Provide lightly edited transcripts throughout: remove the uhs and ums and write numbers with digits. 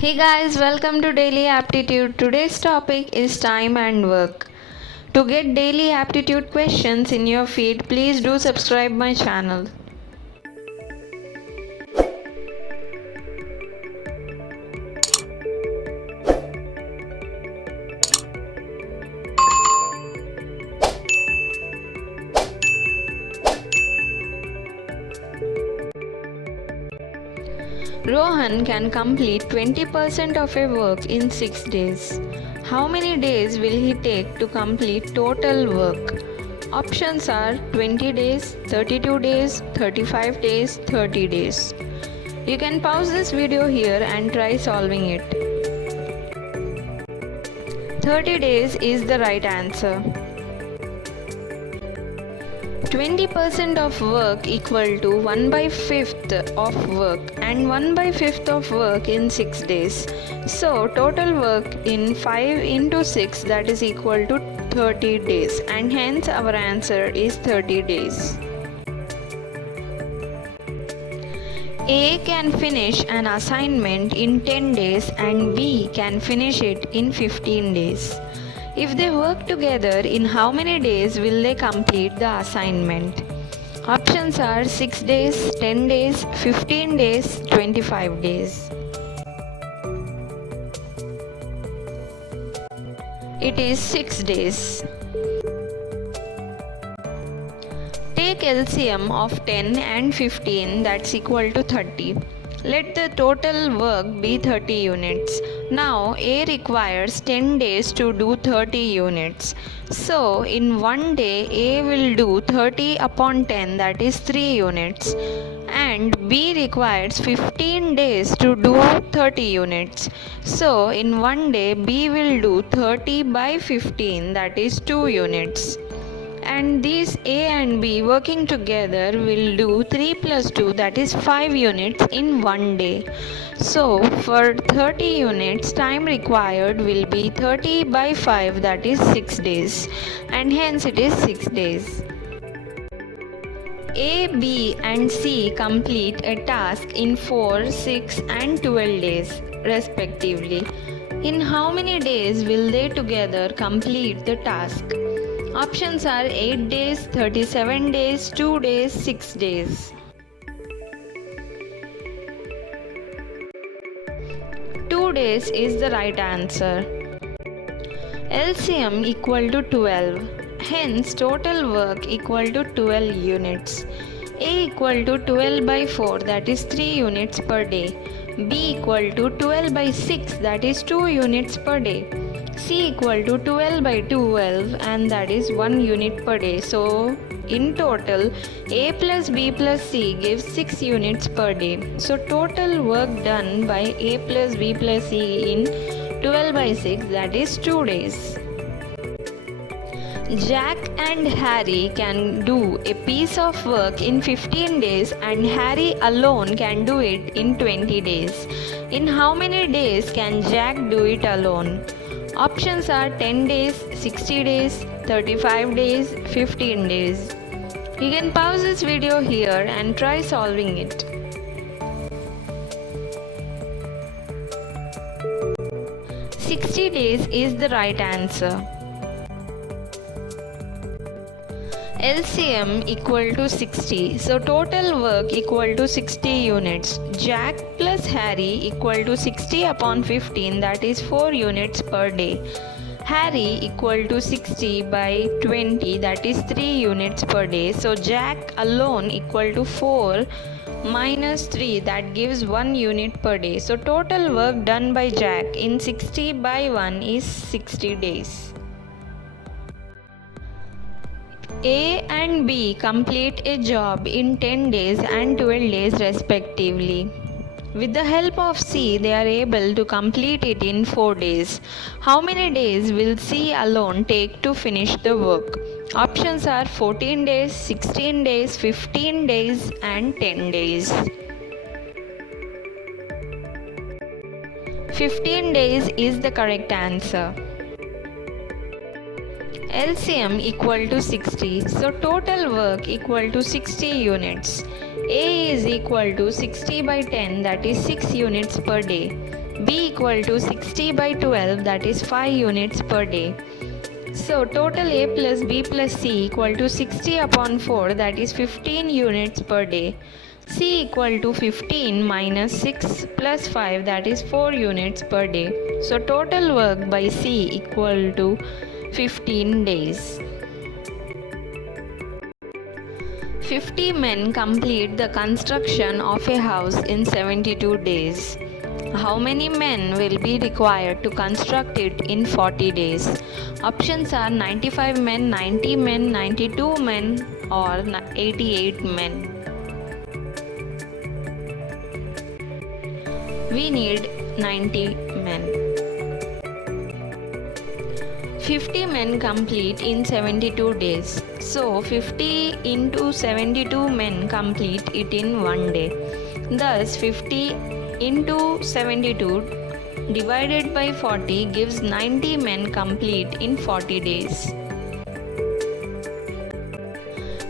Hey guys, welcome to Daily Aptitude. Today's topic is time and work. To get daily aptitude questions in your feed, please do subscribe my channel. Rohan can complete 20% of a work in 6 days. How many days will he take to complete total work? Options are 20 days, 32 days, 35 days, 30 days. You can pause this video here and try solving it. 30 days is the right answer. 20% of work equal to 1 by 5th of work and 1 by 5th of work in 6 days. So total work in 5 into 6, that is equal to 30 days, and hence our answer is 30 days. A can finish an assignment in 10 days and B can finish it in 15 days. If they work together, in how many days will they complete the assignment? Options are 6 days, 10 days, 15 days, 25 days. It is 6 days. Take LCM of 10 and 15, that's equal to 30. Let the total work be 30 units. Now A requires 10 days to do 30 units. So in one day A will do 30 upon 10, that is 3 units. And B requires 15 days to do 30 units. So in one day B will do 30 by 15, that is 2 units. And these A and B working together will do 3 plus 2, that is 5 units in one day. So for 30 units, time required will be 30 by 5, that is 6 days, and hence it is 6 days. A, B and C complete a task in 4, 6 and 12 days respectively. In how many days will they together complete the task? Options are 8 days, 37 days, 2 days, 6 days. 2 days is the right answer. LCM equal to 12. Hence total work equal to 12 units. A equal to 12 by 4, that is 3 units per day. B equal to 12 by 6, that is 2 units per day. C equal to 12 by 12, and that is 1 unit per day. So in total A plus B plus C gives 6 units per day. So total work done by A plus B plus C in 12 by 6, that is 2 days. Jack and Harry can do a piece of work in 15 days and Harry alone can do it in 20 days. In how many days can Jack do it alone? Options are 10 days, 60 days, 35 days, 15 days. You can pause this video here and try solving it. "60 days is the right answer. LCM equal to 60. So total work equal to 60 units. Jack plus Harry equal to 60 upon 15, that is 4 units per day. Harry equal to 60 by 20, that is 3 units per day. So Jack alone equal to 4 minus 3, that gives 1 unit per day. So total work done by Jack in 60 by 1 is 60 days. A and B complete a job in 10 days and 12 days respectively. With the help of C, they are able to complete it in 4 days. How many days will C alone take to finish the work? Options are 14 days, 16 days, 15 days and 10 days. 15 days is the correct answer. LCM equal to 60. So total work equal to 60 units. A is equal to 60 by 10, that is 6 units per day. B equal to 60 by 12, that is 5 units per day. So total A plus B plus C equal to 60 upon 4, that is 15 units per day. C equal to 15 minus 6 plus 5, that is 4 units per day. So total work by C equal to 15 days. 50 men complete the construction of a house in 72 days. How many men will be required to construct it in 40 days? Options are 95 men, 90 men, 92 men, or 88 men. We need 90 men. 50 men complete in 72 days. So 50 into 72 men complete it in 1 day. Thus 50 into 72 divided by 40 gives 90 men complete in 40 days.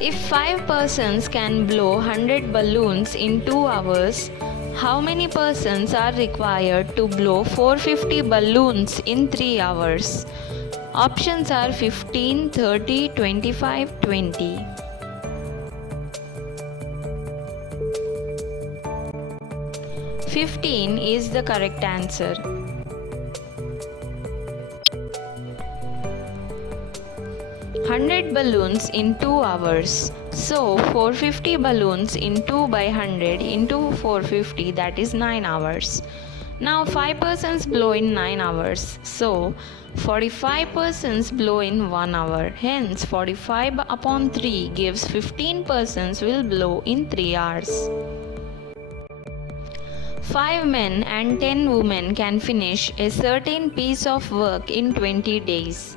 If 5 persons can blow 100 balloons in 2 hours, how many persons are required to blow 450 balloons in 3 hours? Options are 15, 30, 25, 20. "15" is the correct answer. "100 balloons in 2 hours. So 450 balloons in 2 by 100 into 450, that is 9 hours. Now 5 persons blow in 9 hours. So 45 persons blow in 1 hour. Hence 45 upon 3 gives 15 persons will blow in 3 hours. 5 men and 10 women can finish a certain piece of work in 20 days.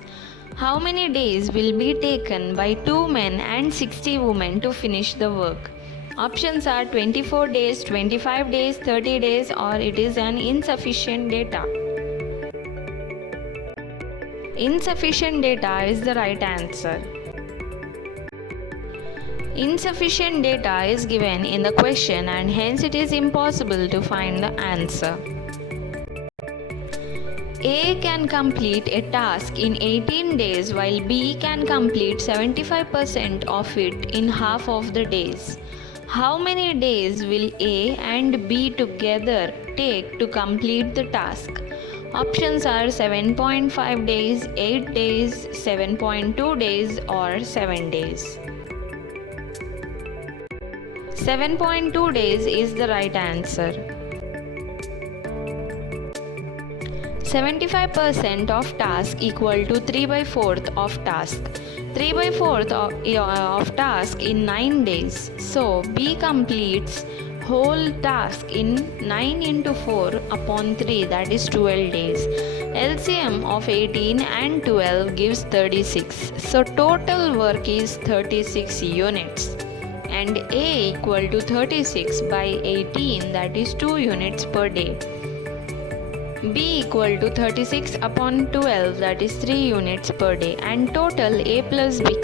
How many days will be taken by 2 men and 60 women to finish the work? Options are 24 days, 25 days, 30 days, or it is an insufficient data. Insufficient data is the right answer. Insufficient data is given in the question and hence it is impossible to find the answer. A can complete a task in 18 days while B can complete 75% of it in half of the days. How many days will A and B together take to complete the task? Options are 7.5 days, 8 days, 7.2 days, or 7 days. 7.2 days is the right answer. 75% of task equal to 3 by 4th of task. 3 by 4th of task in 9 days. So B completes whole task in 9 into 4 upon 3, that is 12 days. LCM of 18 and 12 gives 36. So total work is 36 units. And A equal to 36 by 18, that is 2 units per day. B equal to 36 upon 12, that is 3 units per day, and total A plus B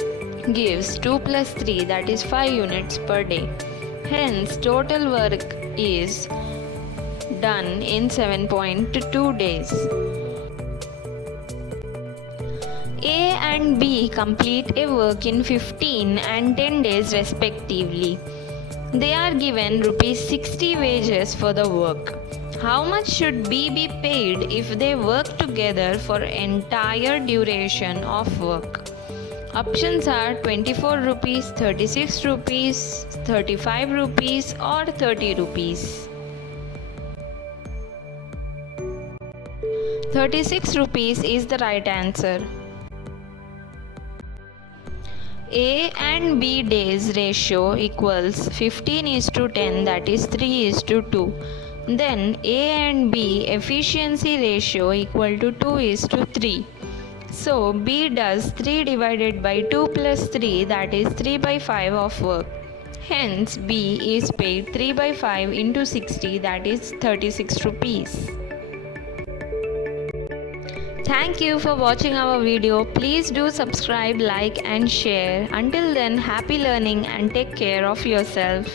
gives 2 plus 3, that is 5 units per day. Hence total work is done in 7.2 days. A and B complete a work in 15 and 10 days respectively. They are given rupees 60 wages for the work. How much should B be paid if they work together for entire duration of work? Options are 24 rupees, 36 rupees, 35 rupees, or 30 rupees. 36 rupees is the right answer. A and B days ratio equals 15:10, that is 3:2. Then A and B efficiency ratio equal to 2:3. So B does 3 divided by 2 plus 3, that is 3 by 5 of work. Hence B is paid 3 by 5 into 60, that is 36 rupees. Thank you for watching our video. Please do subscribe, like and share. Until then, happy learning and take care of yourself.